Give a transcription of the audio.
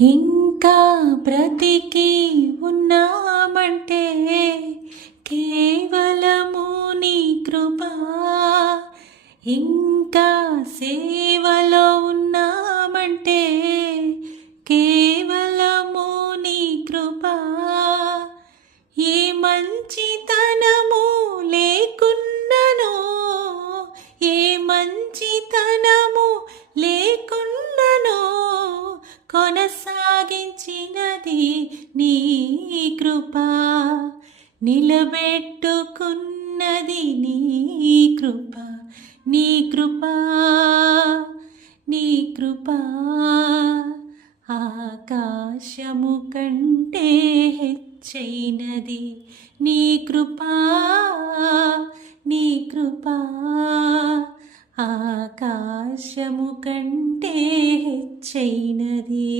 ఇంకా బ్రతికి ఉన్నామంటే కేవలము నీ కృపా. ఇంకా సేవలో ఉన్నామంటే కేవలము నీ కృపా. ఏ మంచితనము లేకున్ననో, ఏ మంచితనము లేకున్ననో కొనసాగించినది నీ కృపా. నిలబెట్టుకున్నది నీ కృప, నీ కృపా, నీ కృపా. ఆకాశము కంటే హెచ్చైనది నీ కృపా, నీ కృపా. ఆకాశము కంటే హెచ్చైనది.